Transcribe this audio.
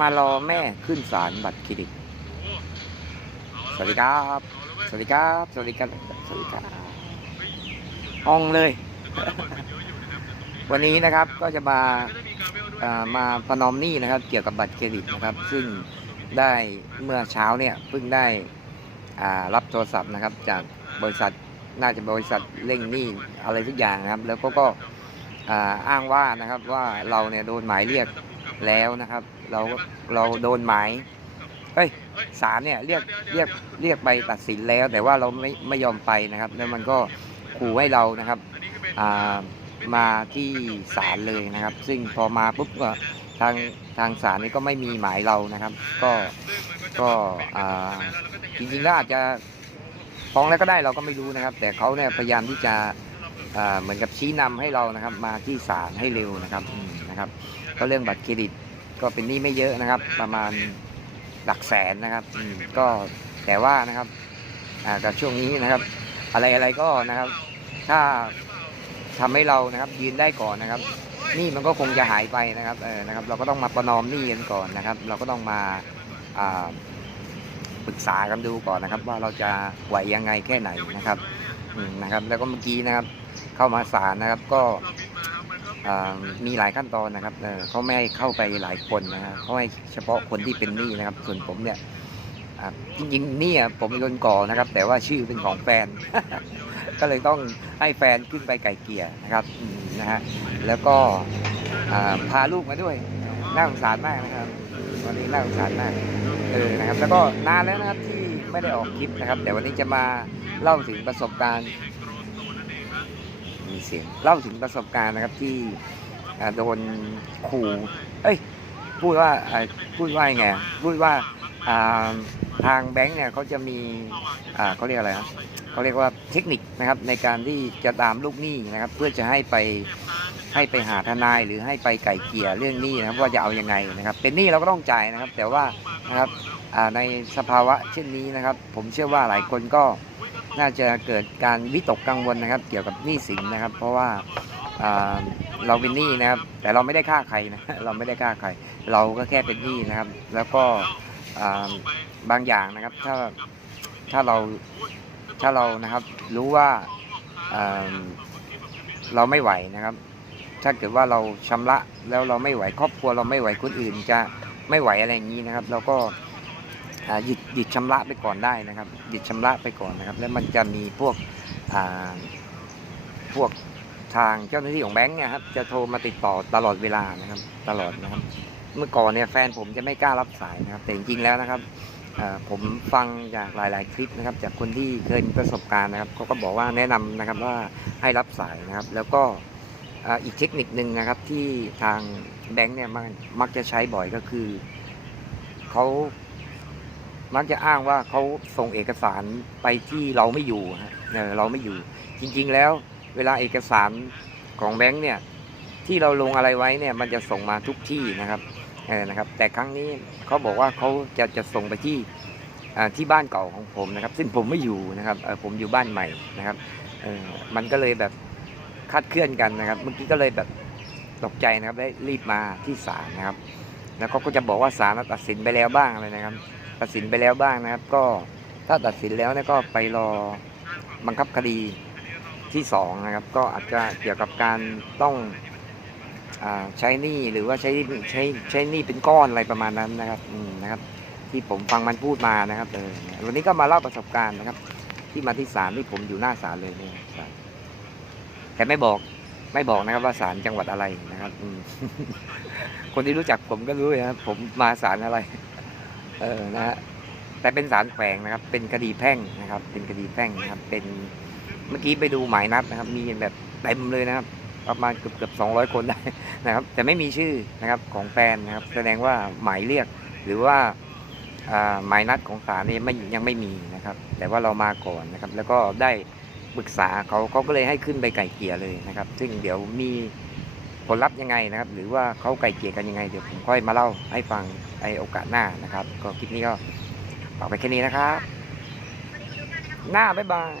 มารอแม่ขึ้นศาลบัตรเครดิต สวัสดีครับ สวัสดีครับ สวัสดีครับ สวัสดีครับห้องเลย วันนี้นะครับก็จะมามาประนอมหนี้นะครับ เกี่ยวกับบัตรเครดิตนะครับ ซึ่งได้เมื่อเช้าเนี่ยเพิ่งได้รับโทรศัพท์นะครับ จากบริษัทน่าจะบริษัทเร่งหนี้อะไรทุกอย่างนะครับ แล้วก็ก็อ้างว่านะครับว่าเราเนี่ยโดนหมายเรียก แล้วนะครับ เราเราโดนหมายเฮ้ยศาลเนี่ยเรียกเรียกเรียกไปตัดสินแล้ว แต่ว่าเราไม่ไม่ยอมไปนะครับ แล้วมันก็ขู่ให้เรานะครับอ่ามาที่ศาลเลยนะครับ ซึ่งพอมาปุ๊บก็ทางทางศาลนี่ก็ไม่มีหมายเรานะครับ ก็ก็อ่าจริงๆแล้วอาจจะฟ้องแล้วก็ได้เราก็ไม่รู้นะครับ แต่เขาเนี่ยพยายามที่จะอ่าเหมือนกับชี้นำให้เรานะครับ มาที่ศาลให้เร็วนะครับอืมนะครับ ก็เรื่องบัตรเครดิตก็เป็นหนี้ไม่เยอะนะครับ ประมาณหลักแสนนะครับก็แต่ว่านะครับกับช่วงนี้นะครับ อะไรอะไรก็นะครับ ถ้าทำให้เรานะครับยืนได้ก่อนนะครับหนี่มันก็คงจะหายไปนะครับเออนะครับ เราก็ต้องมาประนอมหนี้กันก่อนนะครับ เราก็ต้องมาปรึกษากันดูก่อนนะครับ ว่าเราจะไหวยังไงแค่ไหนนะครับนะครับ แล้วก็เมื่อกี้นะครับ เข้ามาศาลนะครับ ก็ มีหลายขั้นตอนนะครับเขาไม่ให้เข้าไปหลายคนนะครับเขาให้เฉพาะคนที่เป็นหนี้นะครับ ส่วนผมเนี่ยจริงๆหนี่ผมเป็นคนก่อนะครับ แต่ว่าชื่อเป็นของแฟน ก็เลยต้องให้แฟนขึ้นไปไก่เกลี่ยนะครับนะฮะแล้วก็พาลูกมาด้วยน่าสงสารมากนะครับวันนี้น่าสงสารมากเออนะครับ แล้วก็นานแล้วนะครับที่ไม่ได้ออกคลิปนะครับ แต่วันนี้จะมาเล่าถึงประสบการณ์ มีเสียงเล่าถึงประสบการณ์นะครับที่โดนขู่เอ้ยพูดว่าพูดว่ายังไงอะพูดว่าทางแบงค์เนี่ยเขาจะมีเขาเรียกอะไรนะเขาเรียกว่าเทคนิคนะครับในการที่จะตามลูกหนี้นะครับ เพื่อจะให้ไปให้ไปหาทนายหรือให้ไปไก่เกี่ยเรื่องหนี้นะครับว่าจะเอายังไงนะครับ เป็นหนี้เราก็ต้องจ่ายนะครับ แต่ว่านะครับในสภาวะเช่นนี้นะครับ ผมเชื่อว่าหลายคนก็ น่าจะเกิดการวิตกกังวลนะครับ เกี่ยวกับหนี้สินนะครับ เพราะว่าเราเป็นหนี้นะครับ แต่เราไม่ได้ฆ่าใครนะเราไม่ได้ฆ่าใคร เราก็แค่เป็นหนี้นะครับ แล้วก็บางอย่างนะครับ ถ้าถ้าเราถ้าเรานะครับรู้ว่าเราไม่ไหวนะครับ ถ้าเกิดว่าเราชำระแล้วเราไม่ไหวครอบครัวเราไม่ไหวคนอื่นจะไม่ไหวอะไรอย่างนี้นะครับ เราก็ หยุดหยุดชำระไปก่อนได้นะครับ หยุดชำระไปก่อนนะครับ แล้วมันจะมีพวกพวกทางเจ้าหน้าที่ของแบงค์เนี่ยครับจะโทรมาติดต่อตลอดเวลานะครับ ตลอดนะครับ เมื่อก่อนเนี่ยแฟนผมจะไม่กล้ารับสายนะครับ แต่จริงๆแล้วนะครับผมฟังจากหลาย ๆ คลิปนะครับ จากคนที่เคยมีประสบการณ์นะครับเขาก็บอกว่าแนะนำนะครับว่าให้รับสายนะครับ แล้วก็อีกเทคนิคนึงนะครับที่ทางแบงค์เนี่ยมักจะใช้บ่อยก็คือเขา มักจะอ้างว่าเขาส่งเอกสารไปที่เราไม่อยู่ฮะเออเราไม่อยู่ จริง ๆ แล้วเวลาเอกสารของแบงค์เนี่ยที่เราลงอะไรไว้เนี่ยมันจะส่งมาทุกที่นะครับเออนะครับ แต่ครั้งนี้เขาบอกว่าเขาจะจะส่งไปที่อ่าที่บ้านเก่าของผมนะครับ ซึ่งผมไม่อยู่นะครับเออผมอยู่บ้านใหม่นะครับเออมันก็เลยแบบคาดเคลื่อนกันนะครับ เมื่อกี้ก็เลยแบบตกใจนะครับได้รีบมาที่ศาลนะครับ แล้วเขาก็จะบอกว่าศาลตัดสินไปแล้วบ้างอะไรนะครับ ตัดสินไปแล้วบ้างนะครับ ก็ถ้าตัดสินแล้วเนี่ยก็ไปรอบังคับคดีที่สองนะครับ ก็อาจจะเกี่ยวกับการต้องอใช้หนี้หรือว่าใช้ใช้ใช้หนี้เป็นก้อนอะไรประมาณนั้นนะครับนะครับ ที่ผมฟังมันพูดมานะครับเออวันนี้ก็มาเล่าประสบการณ์นะครับ ที่มาที่ศาลที่ผมอยู่หน้าศาลเลยเนี่ยแต่ไม่บอกไม่บอกนะครับว่าศาลจังหวัดอะไรนะครับคนที่รู้จักผมก็รู้นะครับผมมาศาลอะไร เออนะฮะแต่เป็นศาลแขวงนะครับ เป็นคดีแพ่งนะครับ เป็นคดีแพ่งนะครับ เป็นเมื่อกี้ไปดูหมายนัดนะครับ มีแบบเต็มเลยนะครับ ประมาณเกือบเกือบสองร้อยคนได้นะครับ แต่ไม่มีชื่อนะครับของแฟนนะครับ แสดงว่าหมายเรียกหรือว่าหมายนัดของศาลนี่ไม่ยังไม่มีนะครับ แต่ว่าเรามาก่อนนะครับ แล้วก็ได้ปรึกษาเขาเขาก็เลยให้ขึ้นไปไก่เกลี่ยเลยนะครับ ซึ่งเดี๋ยวมี ผลลัพธ์ยังไงนะครับ หรือว่าเขาไก่เกลี่ยกันยังไง เดี๋ยวผมค่อยมาเล่าให้ฟังในโอกาสหน้านะครับ ก็คลิปนี้ก็ฝากไปแค่นี้นะครับ หน้าบ๊ายบาย